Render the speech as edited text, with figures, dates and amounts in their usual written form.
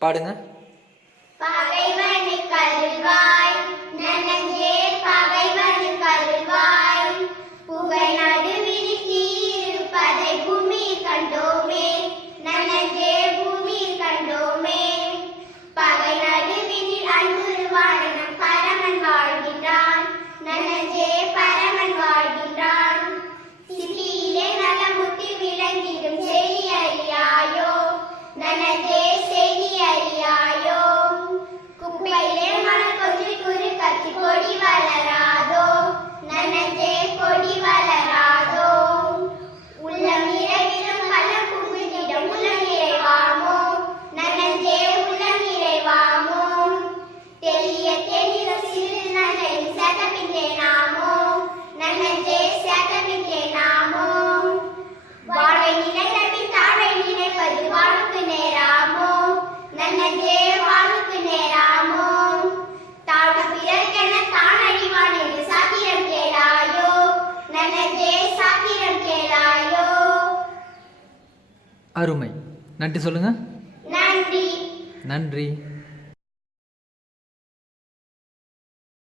பாடுங்க. பகைவனுக்கு அருள்வாய் நனஞ்சே பகைவனுக்கு அருள்வாய் புகை நடுவில் தீயிருப்பதை பூமியில் கண்டோமே நனஞ்சே பூமியில் கண்டோமே பகை நடுவில் அன்புருவான நம் பரமன் வாழ்கின்றான் நனஞ்சே பரமன் வாழ்கின்றான் சிப்பியிலே நலமுத்தி விளங்கிடும் செய்தி அறியாயோ நனஞ்சே செய்தி அறியாயோ குப்பையிலே மணல் கொஞ்சம் குறு கத்தி கொடி வளராதோ நனஞ்சே கொடி வளராதோ உள்ளம் நிறைவிலும் பலம் புகுதிடம் உள்ளம் நிறைவாமோ நனஞ்சே உள்ளம் நிறைவாமோ தெளிய தெளிய சிறு நனையும் சதப்பின்றே நாமோ நனஞ்சே சதப்பின்றே நாமோ வாழை நினைத்தபின் தாழை நினைப்பது வாழ்வுக்கு நேராமோ நனஞ்சே வாழ்வுக்கு நேராமோ தாழ்வு பிறர்க்கென தான் அழிவான் என்று சாத்திரம் கேளாயோ நனஞ்சே சாத்திரம் கேளாயோ. அருமை. நன்றி சொல்லுங்க. நன்றி. நன்றி.